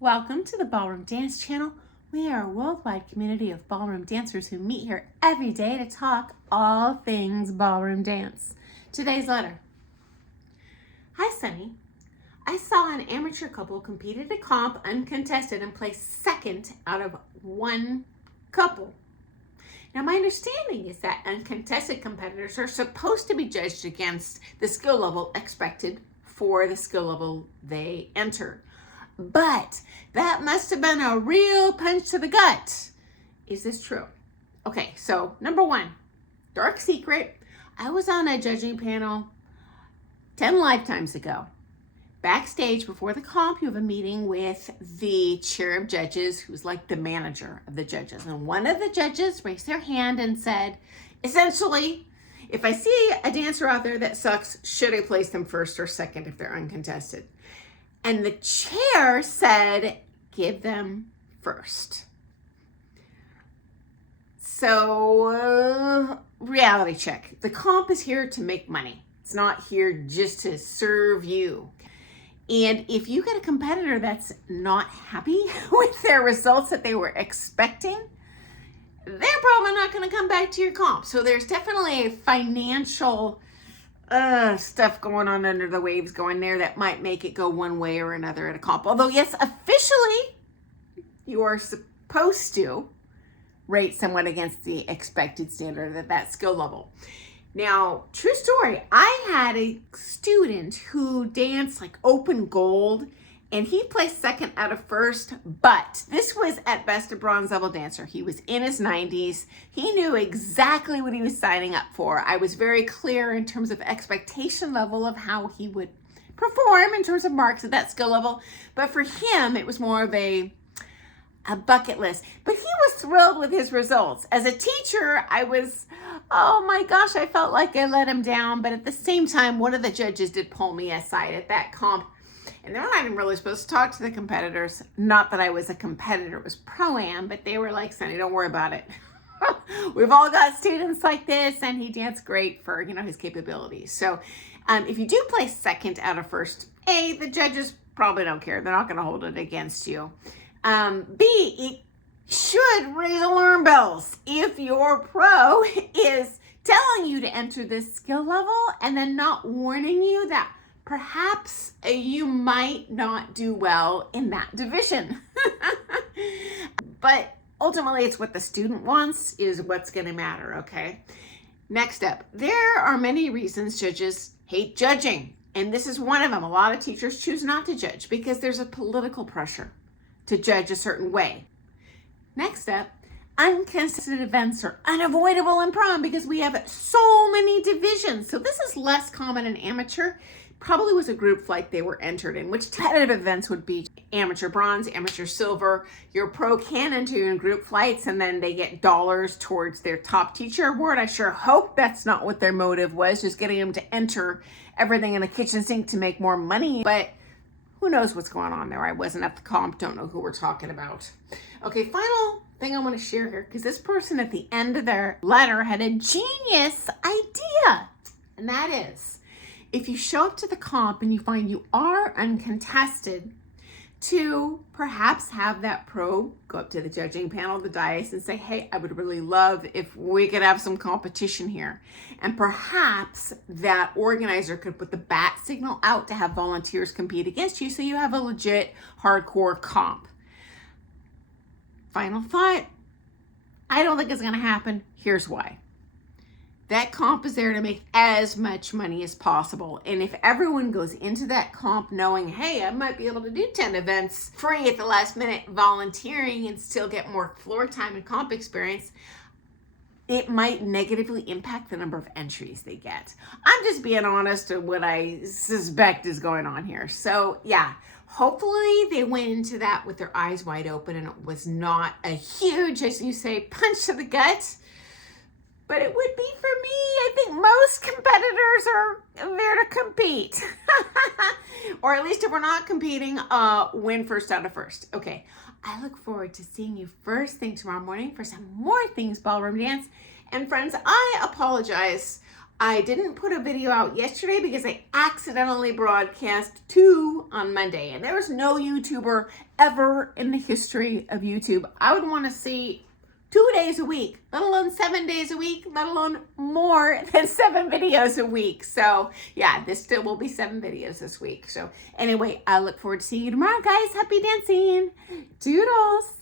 Welcome to the Ballroom Dance Channel. We are a worldwide community of ballroom dancers who meet here every day to talk all things ballroom dance. Today's letter. Hi, Sunny. I saw an amateur couple compete at a comp uncontested and placed second out of one couple. Now, my understanding is that uncontested competitors are supposed to be judged against the skill level expected for the skill level they enter. But that must have been a real punch to the gut. Is this true? Okay, so number one, dark secret. I was on a judging panel 10 lifetimes ago. Backstage before the comp, you have a meeting with the chair of judges, who's like the manager of the judges. And one of the judges raised their hand and said, essentially, if I see a dancer out there that sucks, should I place them first or second if they're uncontested? And the chair said, give them first. So, reality check. The comp is here to make money. It's not here just to serve you. And if you get a competitor that's not happy with their results that they were expecting, they're probably not going to come back to your comp. So there's definitely a financial stuff going on under the waves going there that might make it go one way or another at a comp. Although, yes, officially, you are supposed to rate someone against the expected standard at that skill level. Now, true story, I had a student who danced like open gold, and he placed second out of first, but this was at best a bronze level dancer. He was in his 90s. He knew exactly what he was signing up for. I was very clear in terms of expectation level of how he would perform in terms of marks at that skill level. But for him, it was more of a bucket list. But he was thrilled with his results. As a teacher, I was, oh my gosh, I felt like I let him down. But at the same time, one of the judges did pull me aside at that comp. And they're not even really supposed to talk to the competitors. Not that I was a competitor, it was pro-am, but they were like, Sonny, don't worry about it. We've all got students like this, and he danced great for, his capabilities. So if you do place second out of first, A, the judges probably don't care. They're not going to hold it against you. B, it should raise alarm bells if your pro is telling you to enter this skill level and then not warning you that perhaps you might not do well in that division. But ultimately, it's what the student wants is what's going to matter, okay? Next up, there are many reasons judges hate judging, and this is one of them. A lot of teachers choose not to judge because there's a political pressure to judge a certain way. Next up, uncontested events are unavoidable in prom because we have so many divisions. So this is less common in amateur. Probably was a group flight they were entered in, which competitive events would be amateur bronze, amateur silver. Your pro can enter in group flights, and then they get dollars towards their top teacher award. I sure hope that's not what their motive was, just getting them to enter everything in the kitchen sink to make more money. But who knows what's going on there? I wasn't at the comp, don't know who we're talking about. Okay, final thing I want to share here, because this person at the end of their letter had a genius idea, and that is, if you show up to the comp and you find you are uncontested, to perhaps have that pro go up to the judging panel, the dais, and say, hey, I would really love if we could have some competition here. And perhaps that organizer could put the bat signal out to have volunteers compete against you so you have a legit hardcore comp. Final thought, I don't think it's going to happen. Here's why. That comp is there to make as much money as possible. And if everyone goes into that comp knowing, hey, I might be able to do 10 events free at the last minute volunteering and still get more floor time and comp experience, it might negatively impact the number of entries they get. I'm just being honest to what I suspect is going on here. So yeah, hopefully they went into that with their eyes wide open and it was not a huge, as you say, punch to the gut. But it would be for me. I think most competitors are there to compete. Or at least if we're not competing, win first out of first. Okay, I look forward to seeing you first thing tomorrow morning for some more things ballroom dance. And friends, I apologize. I didn't put a video out yesterday because I accidentally broadcast 2 on Monday, and there's no YouTuber ever in the history of YouTube I would want to see 2 days a week, let alone 7 days a week, let alone more than 7 videos a week. So yeah, this still will be 7 videos this week. So anyway, I look forward to seeing you tomorrow, guys. Happy dancing. Doodles.